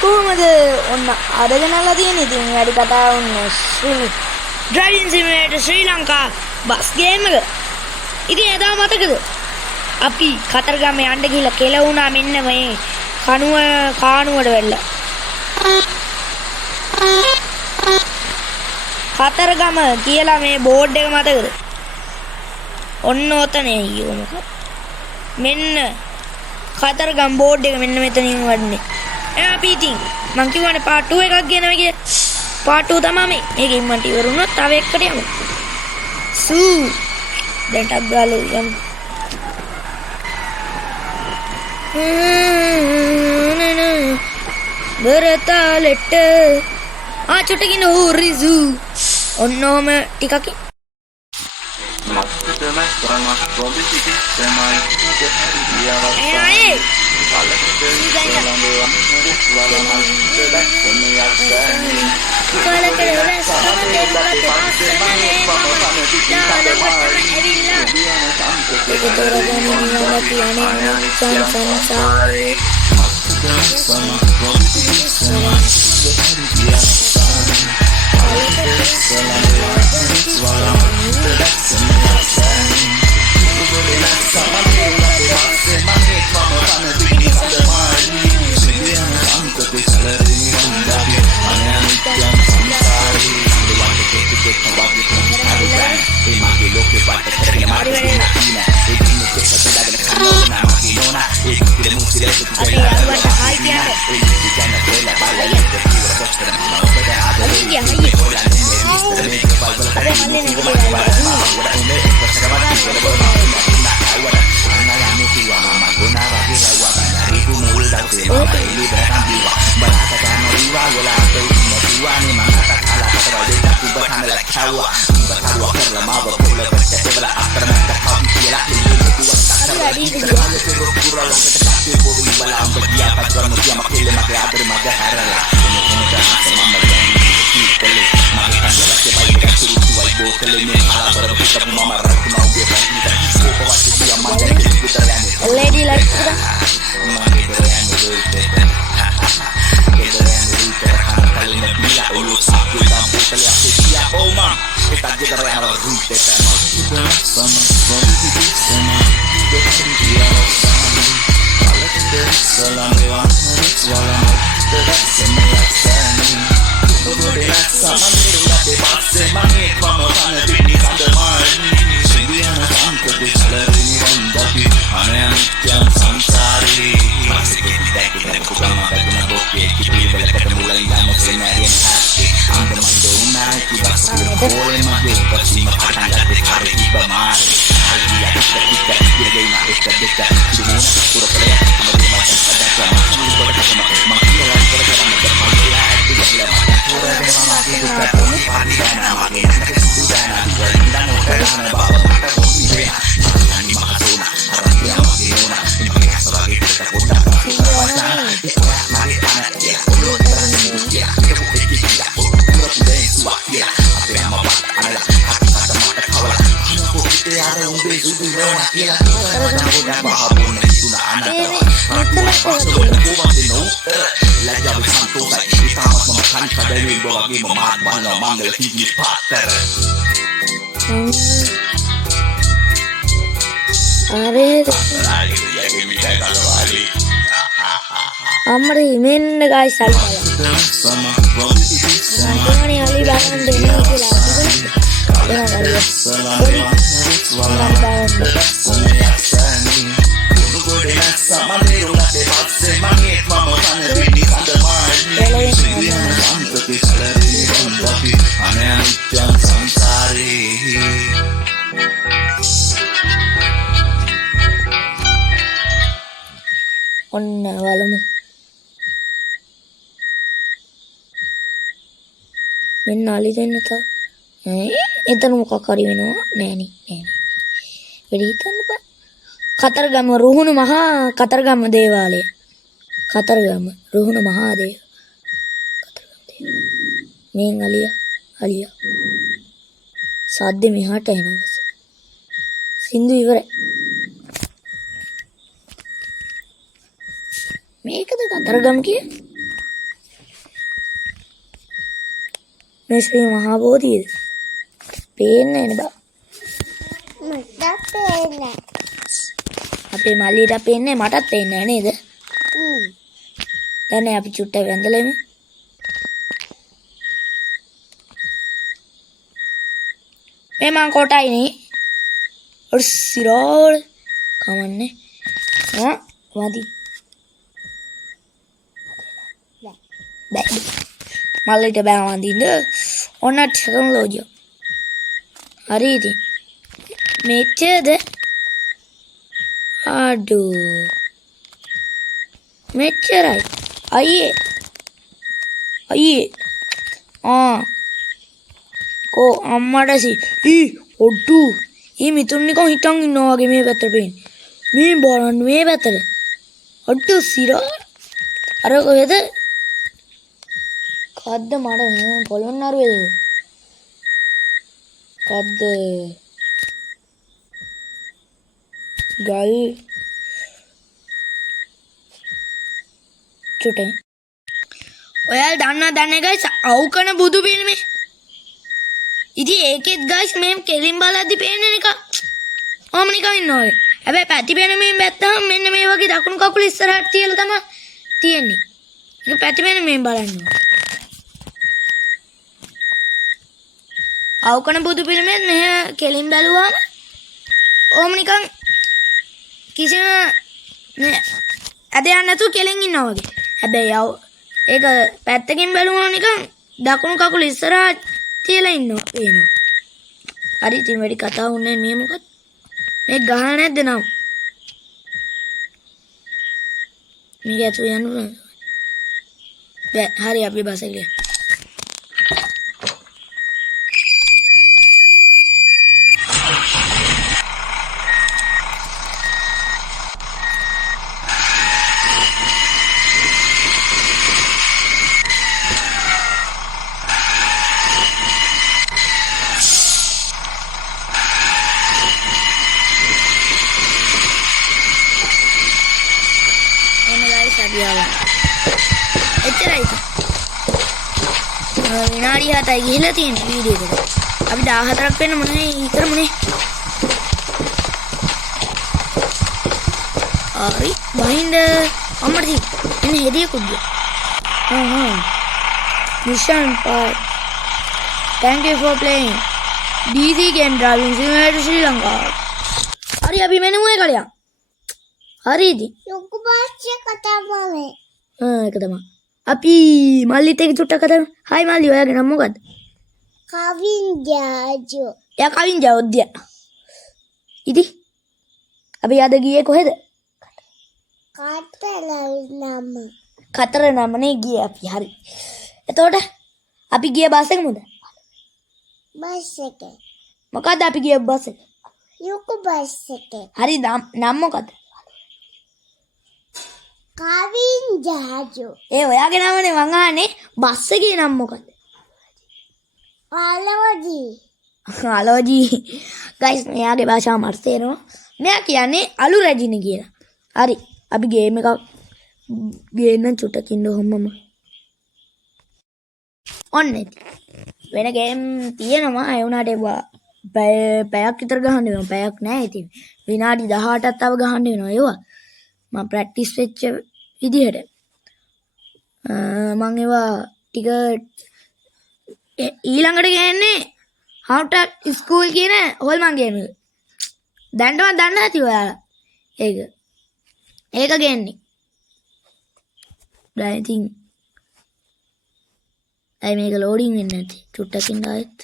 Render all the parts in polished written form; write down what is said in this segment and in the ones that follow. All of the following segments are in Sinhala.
කොහොමද ඔන්න අරගෙනලා තියෙන්නේ ඉතින් වැඩි කතා වුන්නේ ශ්‍රී ඩ්‍රයිවිං සිමියුලේටර් ශ්‍රී ලංකා බස් ගේම් එක. ඉතින් එදා මතකද අපි කතරගම යන්න ගිහලා කෙලවුණා මෙන්න මේ කානුවට වෙලා. කතරගම කියලා මේ බෝඩ් එක මතකද? ඔන්න ඔතනේ අයියෝ මොකක්ද? මෙන්න කතරගම බෝඩ් එක මෙන්න මෙතනින් වඩන්නේ. අපි ඉතින් මං කිව්වනේ පාර්ට් 2 එකක් ගෙනව කියලා. පාර්ට් 2 තමයි මේ. මේකෙන් මන්ට ඉවර වුණොත් තව එකකට යමු. දැන් ටක් ගාලා යමු. බරතාලෙට චුට්ටකින් ඌරිසු ඔන්නෝම ටිකක් lady like Amri men guys on walamu මෙන්න අලි දෙන්න තව එතන මොකක් හරි වෙනවා නෑනේ වෙඩි හිතන්න බෑ කතරගම රුහුණු මහා කතරගම දේවාලය කතරගම රුහුණු මහා දේව කතරගම දේව මෙන් අලියා සද්ද මෙහාට එනවා සින්දු ඉවරයි මේකද කතරගම කිය මේ ශ්‍රී මහා බෝධියද? පේන්නේ නේ බා. මට පේන්නේ. අපේ මල්ලියට පේන්නේ මටත් පේන්නේ නේද? දැන් අපි චුට්ටක් වැඳලෙමු. මේ මං කොටයිනේ. ඔර සිරෝල් කමන්නේ. වදි. බෑ. මල්ලිට බෑ වඳින්න. ඔන්න ටෙක්නොලොජිය. හරි ඉතින්. මෙච්චරද? අඩෝ. මෙච්චරයි. අයියේ. කෝ අම්මට ඔඩ්ඩු. මිතුන් නිකන් හිටන් ඉන්නවා වගේ මේ පැත්තට පේන්නේ. මේ බලන්න මේ පැත්තට. ඔඩ්ඩු සිරා. අර කොහෙද? කද්ද මට පොළොන්නරුවේද? කද්ද ගල් චුටේ. ඔයාලා දන්නේ ගයිස් අවුකන බුදු පිළිමේ. ඉතින් ඒකෙත් ගයිස් මේ කෙලින් බලද්දි පේන්නේ නිකන් ඔහම නිකන් ඉන්නවා වගේ. හැබැයි පැති පෙනෙමින් බැත්තම මෙන්න මේ වගේ දකුණු කකුල ඉස්සරහට තියලා තමයි තියෙන්නේ. ඒක පැති පෙනෙමින් බලන්න. අවුකන බුදු පිළිමේ මෙහෙ කෙලින් බැලුවාම ඔහම නිකන් කිසිම ඇදයන් නැතුව කෙලින් ඉන්නවා වගේ. හැබැයි ඒක පැත්තකින් බැලුවම නිකන් දකුණු කකුල ඉස්සරහට තියලා ඉන්නවා පේනවා. හරි ඉතින් වැඩි කතා වුණේ මේ මොකද? මේ ගහ නැද්ද නම්? මේක ඇතුළ යන්න පුළුවන්. බෑ හරි අපි බස් එක ගියා. එච්චරයි. විනාඩි 7යි ගිහිලා තියෙන වීඩියෝ එක. අපි 14ක් වෙන්න මොනේ ඉතරමුනේ. හරි බහින්ද අම්මට ඉන්න හෙදිය කුඩිය. Mission 5. Thank you for playing DC game driving simulator Sri Lanka. හරි අපි මෙනු එක කලියා. හරි ඉතින්. ලොකු පාස්සිය කතා කරන්නේ. ඒක තමයි. අපි මල්ලිත් එක්ක චුට්ටක් කතා කරමු. හායි මල්ලි ඔයාගේ නම මොකද්ද? කවින් ජාජෝ. එයා කවින් ජෝද්‍ය. ඉතින් අපි අද ගියේ කොහෙද? කතර නමනේ ගියේ අපි. හරි. එතකොට අපි ගියේ බස් එක මොකද? බස් එක. මොකද්ද අපි ගියේ බස් එක? ලොකු බස් එක. හරි නම මොකද්ද? කවින් ජාජෝ. ඒ ඔයාගේ නමනේ මං අහන්නේ බස් එකේ නම මොකද්ද? අලෝජී. ගයිස් මෙයාගේ භාෂාව මට තේරෙනවා. මෙයා කියන්නේ අලු රැජිනි කියලා. හරි. අපි ගේම් එකක් ගේන්න චුට්ටක් ඉන්න ඔහොමම. ඔන්න ඉතින්. වෙන ගේම් තියෙනවා. ඒ වුණාට ඒවා පැයක් විතර ගහන්න වෙනවා. පැයක් නෑ ඉතින්. විනාඩි 18ක් තව ගහන්න වෙනවා ඒවා. මම ප්‍රැක්ටිස් වෙච්ච විදිහට. මම ඒවා ටික ඊළඟට ගේන්නේ how to school කියන හොල්මන් ගේම් එක. දැන්ටවත් දන්න ඇති ඔයාලා. ඒක ගේන්නේ. දැන් ඉතින් අය මේක ලෝඩින් වෙන්නේ නැති. චුට්ටකින් ආයෙත්.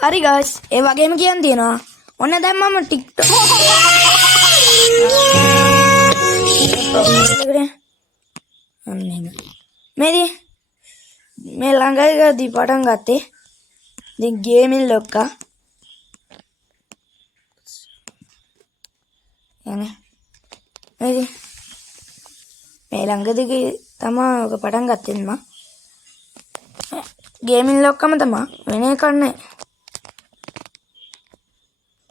හරි guys, ඒ වගේම කියන්න තියෙනවා. ඔන්න දැන් මම TikTok මේ ළඟදී පටන් ගත්තේ. ඉතින් ගේමින් ලොක්කා. එනේ. මේ ළඟදී තමයි ඔක පටන් ගත්තේ මම. ගේමින් ලොක්කම තමයි. වෙන එකක් නැහැ.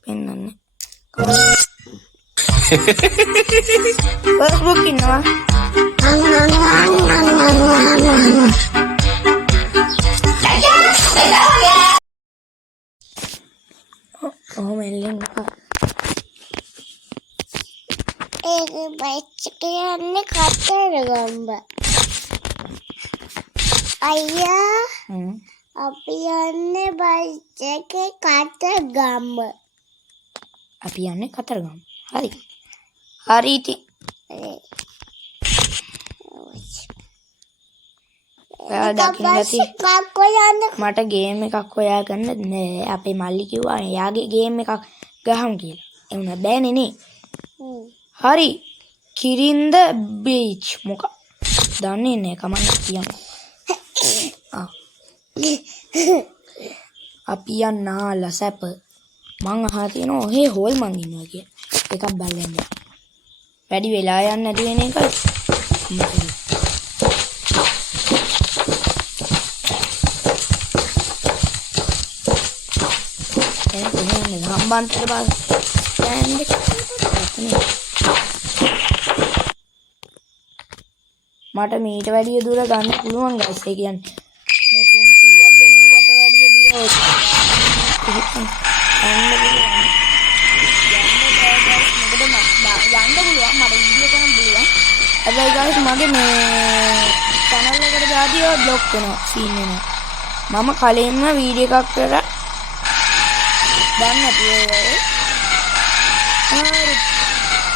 පෙන්නන්නේ. Facebook ඉන්නවා. කොහොම එල්ලෙන්න ඒක බස් එකේ යන්නේ කතරගම. අයියා අපි යන්නේ බස් එකේ කතරගම. අපි යන්නේ කතරගම. හරි. හරි ඉතින්. මට ගේම් එකක් හොයා ගන්න නෑ. අපේ මල්ලි කිව්වා එයාගේ ගේම් එකක් ගහමු කියලා. ඒ වුණා බෑනේ නේ. හරි. කිරින්ද බීච් මොක දන්නේ නෑ කමන්න කියන්න. අපි යන්නාලා සැප මං අහලා තියෙනවා ඔහේ හොල් මං ඉන්නවා කියලා. එකක් බලන්න. වැඩි වෙලා යන්නේ නැති වෙන එක. හම්බන්තොට බස් ස්ටෑන්ඩ් එක මට මීට වැඩිය දුර ගන්න පුළුවන් ගයිස්. ඒ කියන්නේ මේ 300ක් දෙනෙව්වට වැඩිය දුර යන්න පුළුවන්. මට වීඩියෝ කරන්න පුළුවන්. හැබැයි ගයිස් මගේ මේ channel එකට දාතිව බ්ලොක් වෙනවා සීන් වෙනවා. මම කලින්ම වීඩියෝ එකක් කරලා දැන් නැති ඒ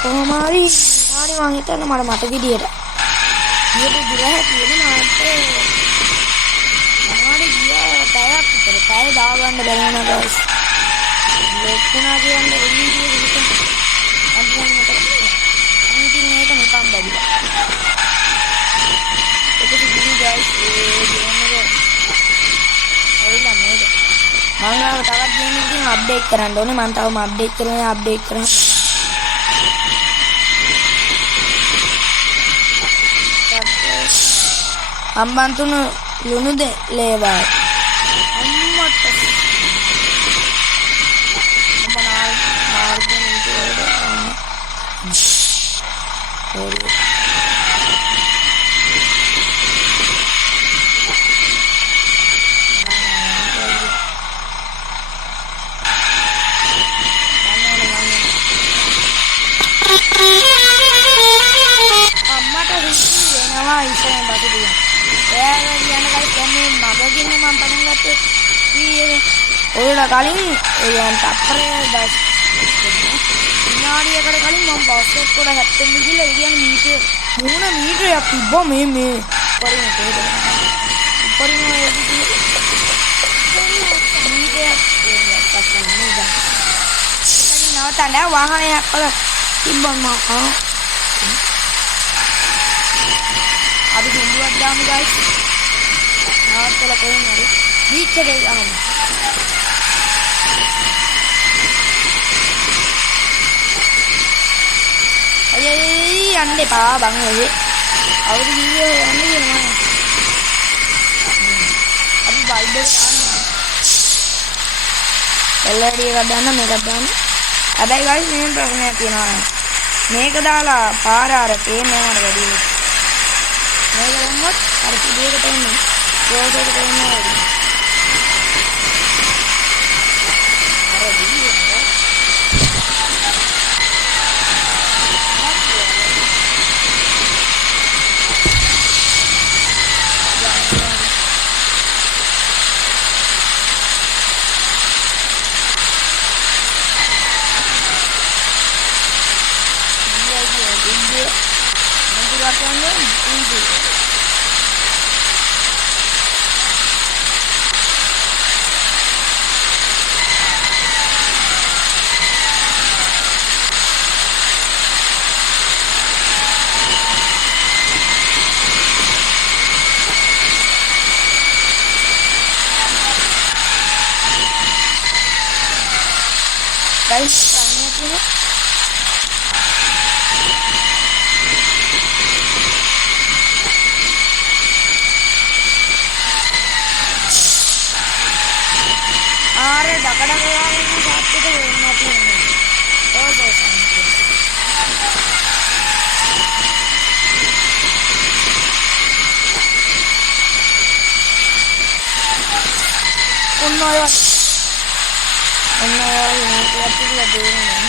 කොහොම හරි මං හිතන්නේ මට මතක විදියට ඊට දුර තියෙන මාත් ගියා පැයක් විතර පැය දාගන්න බැරි වුණා ගයිස්. ලොකුනා කියන්නේ වීඩියෝ එකක අන්තිමට මේක නිකන් බැරිලා. ඒක දිවි ගයිස් ඒ ගේම් එක හරිලා නේද? මම තවත් ගේම් එකකින් අප්ඩේට් කරන්න ඕනේ. මම තවම අප්ඩේට් කරා. හම්බන්තොට ලුණු ලේවල් අම්මට වෙනවා ඉතින් බඩේ ඔයාලා කියන කල් කියන්නේ මගකින් මම පටන් ගත්තේ ඊයේ ඔයාලා කලින් ඒ තප්පරේ දැස් විනාඩියකට කලින් මම බස් එකකට හැප්පෙන්න ගිහලා කියන්නේ මීටරයක් තිබ්බා මේ පරිණ කොහෙද පරිණ මීටරයක් නවතන්න වාහනයක් වල තිබ්බා මම අපි හින්දුවක් දාමු ගයිස්. නවත්තලා කොහෙන් හරි බීච් එකේ යමු. අයියයි යන්න එපා බං ඔය. අවුරු ගියේ යන්න කියනවා. අපි බල්බ් එක දාන්න. LED එකක් දාන්න මේකක් දාන්න. හැබැයි ගයිස් මෙහෙම ප්‍රශ්නයක් තියෙනවා. මේක දාලා පාර අර පේන්නේ මට වැඩි වෙයි. මේක දැම්මොත් අර සිදුවේකට එන්නේ රෝඩ් එකට එන්නේ වැඩි. අර දිවිද? Guys, tanya dulu. Are daga-daga ini satu tuh mati ini. Oh, bosan. Uno ya. ඔන්න ඔයාලා මේකත් තියලා දෙන්නේ.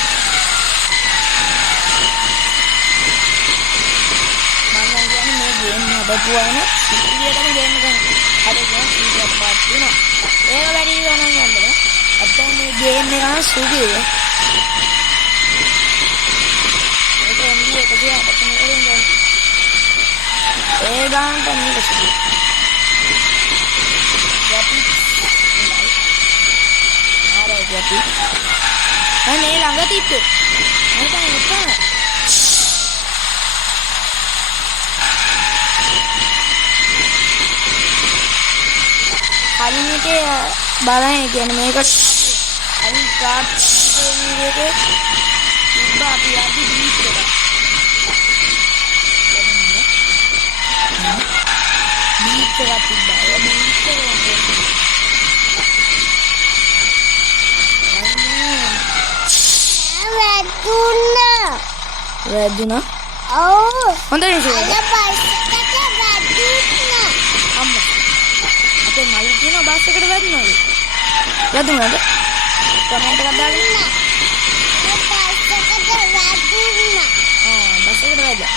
මම කියන්නේ මේ ගේම් හදපුවාම සිටියටම ගේම් එක හදගෙන සීටක් පාත් වෙනවා. ඒක වැඩි ගණන් ගන්නවා. අපිට මේ ගේම් එක නම් සුගිය. ඒක එන්නේ එක දිහා අපිට නෙවෙයි. ඒ ගානට මේක සුගිය. යටි. ආරයි යටි. අනේ ළඟ තිබ්බේ. මම එතන. කලින් එකේ බලන්න කියන්නේ මේකට අනිත් ප්‍රාර්ථනා වීඩියෝ එකේ තිබ්බ අපි යද්දි බීච් එක. බීච් එකක් තිබ්බා. ඒ බීච් එක වැදුනා. ඔව්. හොඳයි නේද? අර බස් එකට වැදුනා. අම්මා. අපේ මල් කියන බස් එකට වැදුනාද? වැදුනාද? කමෙන්ට් එකක් දාන්න. බස් එකට වැදුනා.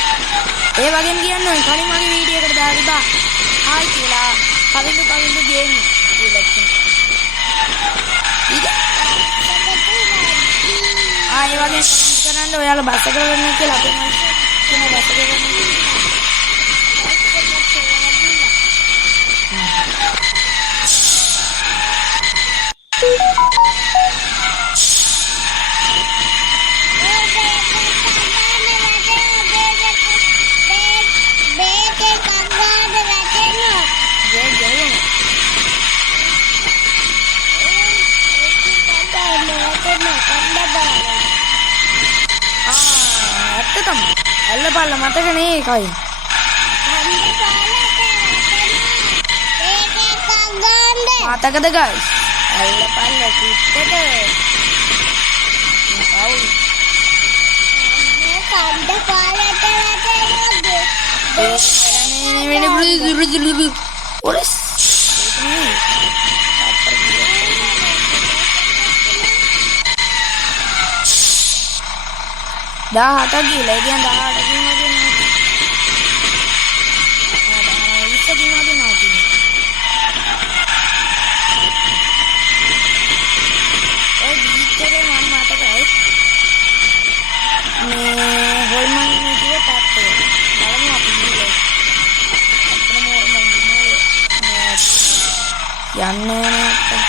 ඒ වගේම කියන්න කලින් මගේ වීඩියෝ එකට දාලා තිබා. හායි කියලා. කවිඳු ගේම් කියලා කියනවා. ඒ වගේ කරන්න ඔයාලා බස් එකට වෙන්න කියලා අපේ මල් කියන බස් එකට වෙන්න. ඇල්ලපල්ල මතක නේ කයි. මතකද guys? ඇල්ලපල්ල කිත්තට. dah lagi lagi yang dah lagi nanti bisa gimana nanti bisa deh mana mata guys nih hormon ini juga pate dalam apa dulu apa hormon ini yang apa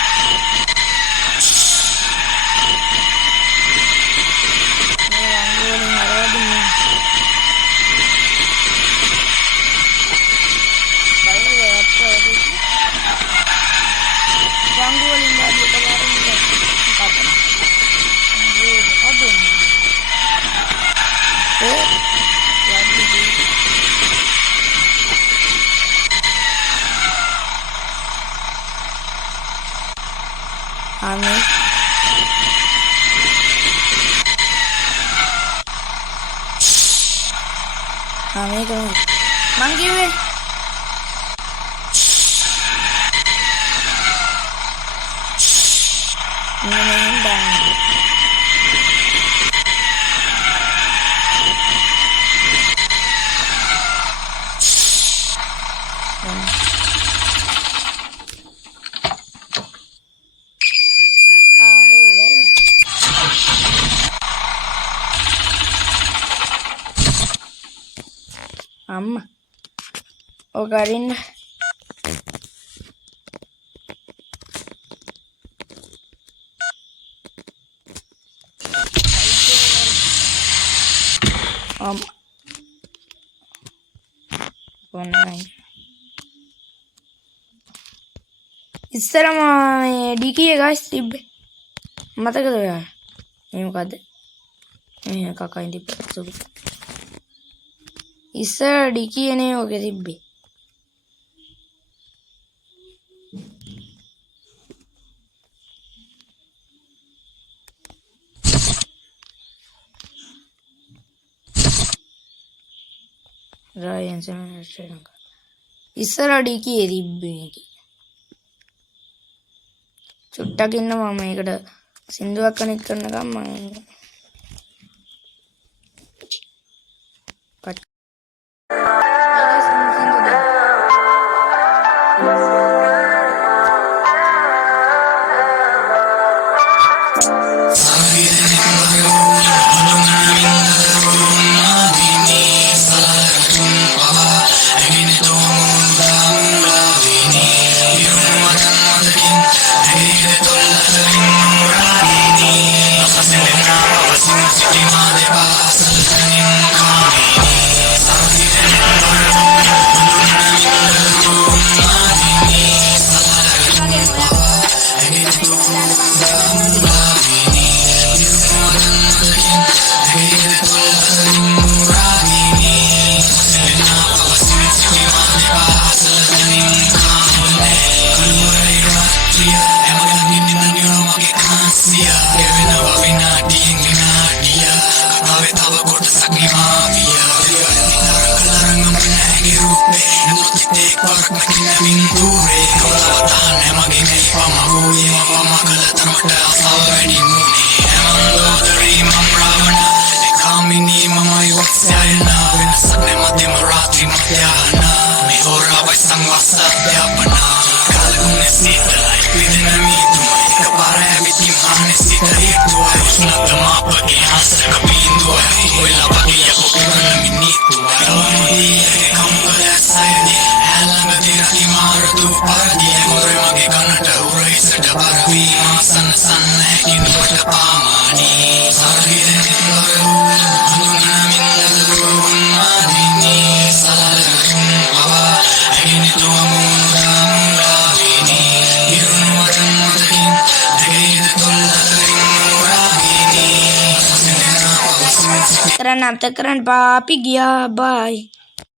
Amin. Amin kan. Manggi we. Nendang. Amma. Oh Karin. ඉස්සර මම ඩිකී ගස් තිබ්බේ මතකද ඔයාලා? මේ මොකද්ද? මේ කකයින් තිබ්බා සුබි. ඉස්සර ඩිකී එනේ ඔගේ තිබ්බේ. රායන් සමහර ශ්‍රී ලංකා. ඉස්සර ඩිකී තිබ්බේ. චුට්ටක් ඉන්න මම මේකට සින්දුවක් කනෙක්ට් කරනකම් මම කට් කරන්න අමතක කරන්න පාපි ගියා බයි